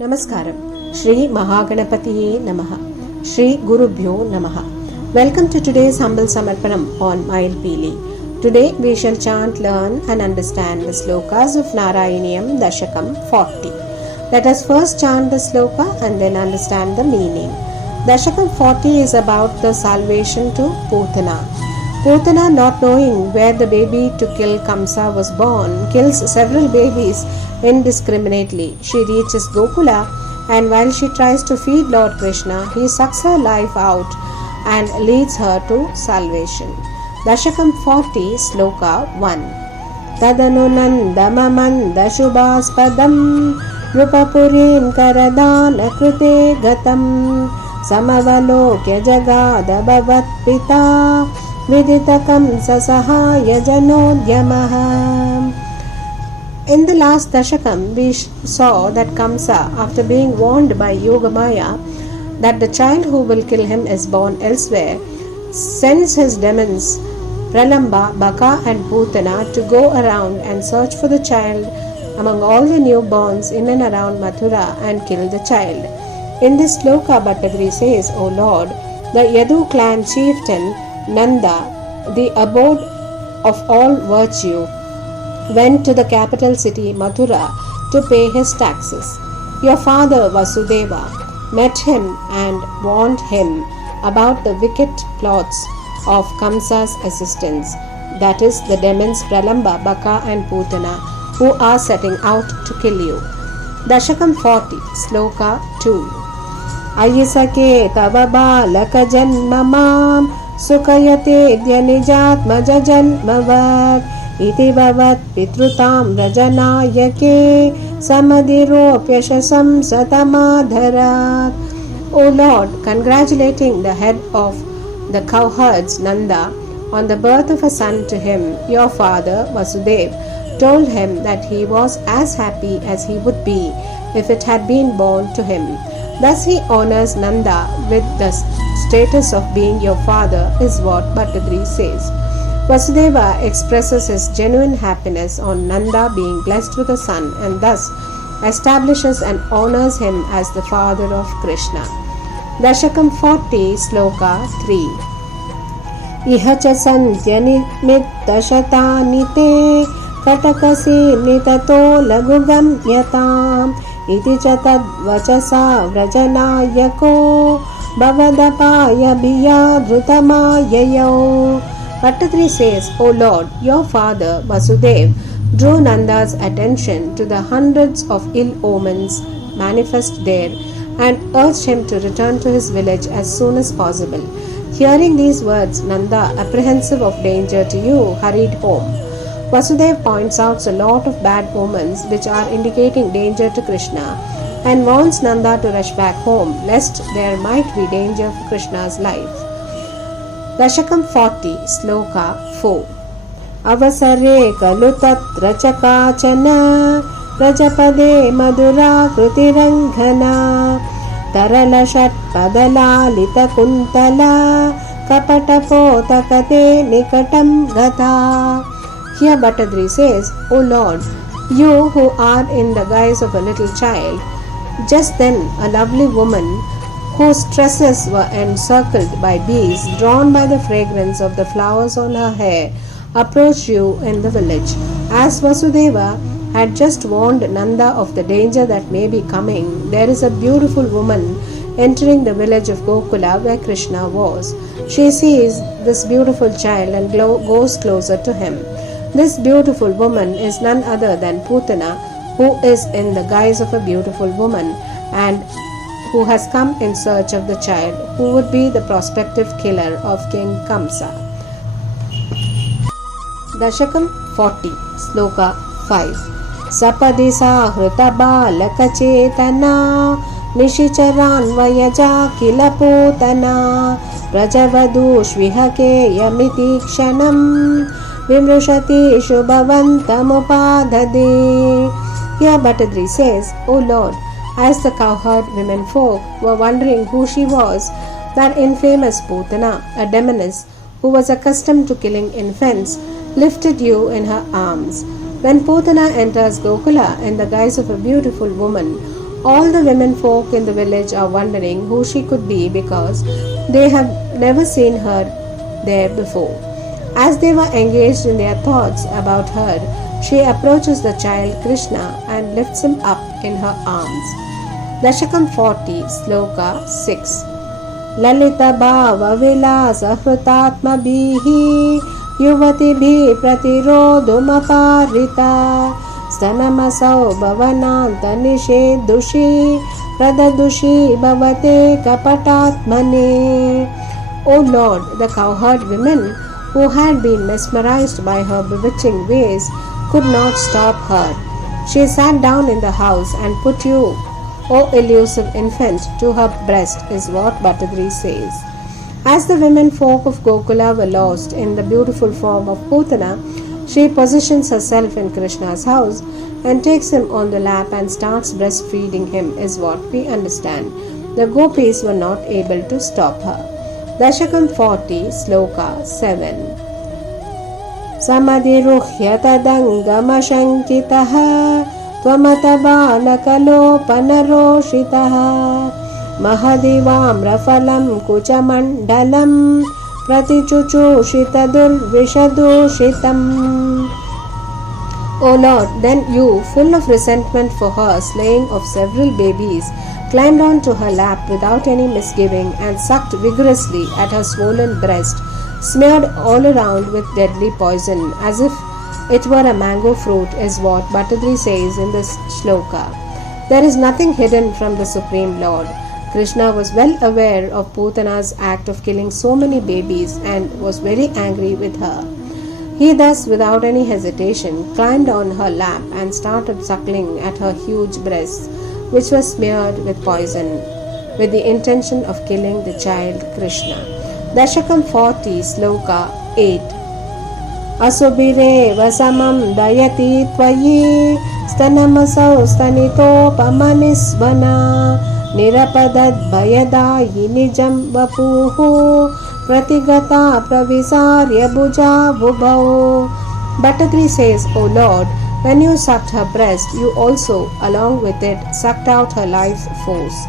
Namaskaram. Shri Mahaganapatiye Namah. Shri Gurubhyo Namah. Welcome to today's humble samarpanam on Mayilpeeli. Today we shall chant, learn and understand the slokas of Narayaneeyam Dasakam 40. Let us first chant the sloka and then understand the meaning. Dasakam 40 is about the salvation to Poothana. Poothana, not knowing where the baby to kill Kamsa was born, kills several babies indiscriminately. She reaches Gokula, and while she tries to feed Lord Krishna, he sucks her life out and leads her to salvation. Dasakam 40, Sloka 1. Tadanu nandamamanda shubhaspadam rupapurim karadana krute gatam samavalokya jagada bhavat pita viditakam sasahaya janodhyamah. In the last Dashakam, we saw that Kamsa, after being warned by Yogamaya that the child who will kill him is born elsewhere, sends his demons Pralamba, Baka and Poothana to go around and search for the child among all the newborns in and around Mathura and kill the child. In this sloka, Bhattacharya says, O Lord, the Yadu clan chieftain Nanda, the abode of all virtue, went to the capital city Mathura to pay his taxes. Your father Vasudeva met him and warned him about the wicked plots of Kamsa's assistants, that is, the demons Pralamba, Baka and Poothana, who are setting out to kill you. Dashakam 40, Sloka 2. Ayisake tava balaka janmamam sukayate dhyanijatmaja janmavat iti bhavat pitrutam rajanayake samadiropyashasam satamadharat. O Lord, congratulating the head of the cowherds Nanda on the birth of a son to him, your father Vasudeva told him that he was as happy as he would be if it had been born to him. Thus he honors Nanda with the status of being your father, is what Bhattacharya says. Vasudeva expresses his genuine happiness on Nanda being blessed with a son and thus establishes and honors him as the father of Krishna. Dashakam 40, Sloka 3. Ihacha santyani mittashatani te katakasi nitato lagugam yatam iti chatad vachasa vrajanayako bhavadapaya bhiya dhrutamaya. Bhattacharya says, O Lord, your father Vasudeva drew Nanda's attention to the hundreds of ill omens manifest there and urged him to return to his village as soon as possible. Hearing these words, Nanda, apprehensive of danger to you, hurried home. Vasudeva points out a lot of bad omens which are indicating danger to Krishna and warns Nanda to rush back home lest there might be danger for Krishna's life. Dashakam 40, Sloka 4. Avasare kalu tatra chakachana prajapade madura krutiranghana tarala shat padalalita kuntala kapata potakate nikatam gata. Here Bhattacharya says, O Lord, you who are in the guise of a little child, just then a lovely woman whose tresses were encircled by bees drawn by the fragrance of the flowers on her hair, approached you in the village. As Vasudeva had just warned Nanda of the danger that may be coming, there is a beautiful woman entering the village of Gokula where Krishna was. She sees this beautiful child and goes closer to him. This beautiful woman is none other than Poothana, who is in the guise of a beautiful woman and who has come in search of the child who would be the prospective killer of King Kamsa. Dashakam 40, Sloka 5. Sapadi sahrita balaka chetana nishicharan vayaja kila Poothana prajavadushvihake yamiti kshanam vimrushati shubhavantamupadhade. Here Bhattacharya says, O Lord, as the cowherd women folk were wondering who she was, that infamous Poothana, a demoness who was accustomed to killing infants, lifted you in her arms. When Poothana enters Gokula in the guise of a beautiful woman All the women folk in the village are wondering who she could be because they have never seen her there before. As they were engaged in their thoughts about her, she approaches the child Krishna and lifts him up in her arms. Dasakam 40, Sloka 6. Lalita bhava vilasa hrutatma bihi yuvati bhi pratirodhumaparita stanamasav bhavananta nishedushi pradadushi bhavate kapatatmane. O Lord, the cowherd women who had been mesmerized by her bewitching ways could not stop her. She sat down in the house and put you, O elusive infant, to her breast, is what Bhattadri says. As the women folk of Gokula were lost in the beautiful form of Poothana, she positions herself in Krishna's house and takes him on the lap and starts breastfeeding him, is what we understand. The gopis were not able to stop her. Dasakam 40, Sloka 7. Samadhiruhya tadangamashankitaha Tvamatabalakalopanaroshitaha Mahadivamrafalam kuchamandalam Pratichuchushitadurvishadushitam. O Lord, then you, full of resentment for her slaying of several babies, climbed onto her lap without any misgiving and sucked vigorously at her swollen breast, smeared all around with deadly poison, as if it were a mango fruit, is what Bhattadri says in this shloka. There is nothing hidden from the Supreme Lord. Krishna was well aware of Poothana's act of killing so many babies and was very angry with her. He thus, without any hesitation, climbed on her lap and started suckling at her huge breasts, which were smeared with poison, with the intention of killing the child Krishna. Dasakam 40, Sloka 8. Asubire vasamam dayati tvayi stanamasau stanitopamanisvana nirapadad bhayadayi nijam vapuhu pratigata pravisarya bhuja vubhau. Bhattadri says, O Lord, when you sucked her breast, you also, along with it, sucked out her life force.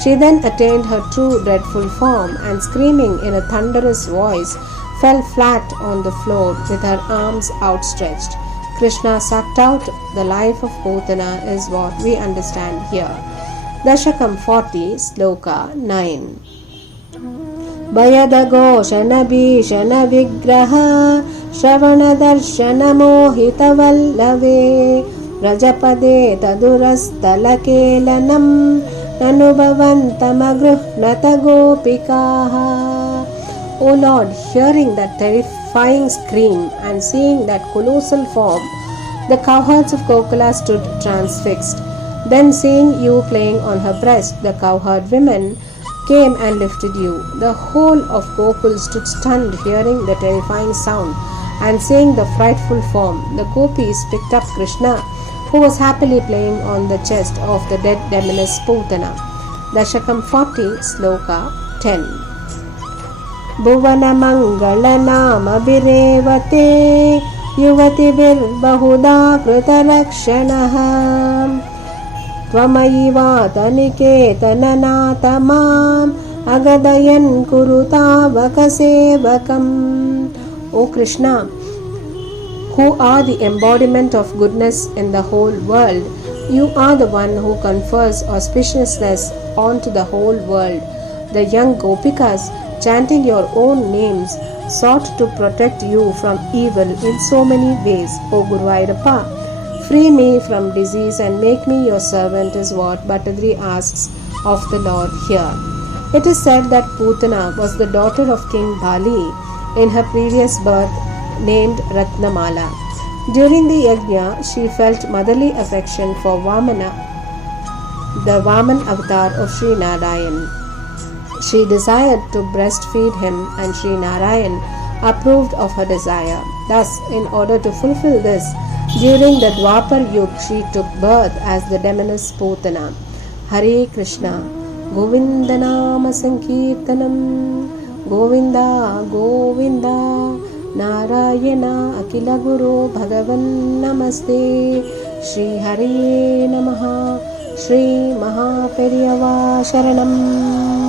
She then attained her true dreadful form and, screaming in a thunderous voice, fell flat on the floor with her arms outstretched. Krishna sucked out the life of Poothana is what we understand here. Dasakam 40, Sloka 9. Bhayadagoshana bhishana vigraha Shravana darshana mohita vallave Rajapade tadurastalakelanam Nanubhavantamagruhnata gopikaha. O Lord, hearing that terrifying scream and seeing that colossal form, the cowherds of Gokula stood transfixed. Then, seeing you playing on her breast, the cowherd women came and lifted you. The whole of Gokul stood stunned hearing the terrifying sound and seeing the frightful form. The gopis picked up Krishna, who was happily playing on the chest of the dead demoness Poothana. Dasakam 40, Sloka 10. Bhuvana mangala nama virevate yuvati vir bahuda krita rakshanaha Tvamaiva taniketana tamam agadayan kuruta vakasevakam. O Krishna, who are the embodiment of goodness in the whole world, you are the one who confers auspiciousness onto the whole world. The young gopikas, chanting your own names, sought to protect you from evil in so many ways. O Guruvayurappa, free me from disease and make me your servant is what Bhattadri asks of the Lord here. It is said that Poothana was the daughter of King Bali in her previous birth, named Ratnamala. During the yajna, she felt motherly affection for Vamana, the Vaman avatar of Shri Narayan. She desired to breastfeed him, and Shri Narayan approved of her desire. Thus, in order to fulfill this, during the Dwapar Yuga, she took birth as the demoness Poothana. Hare Krishna, Govinda Nama Sankirtanam, Govinda Govinda, Narayana Akila Guru Bhagavan Namaste, Shri Hare Namaha, Shri Mahaperiava Sharanam.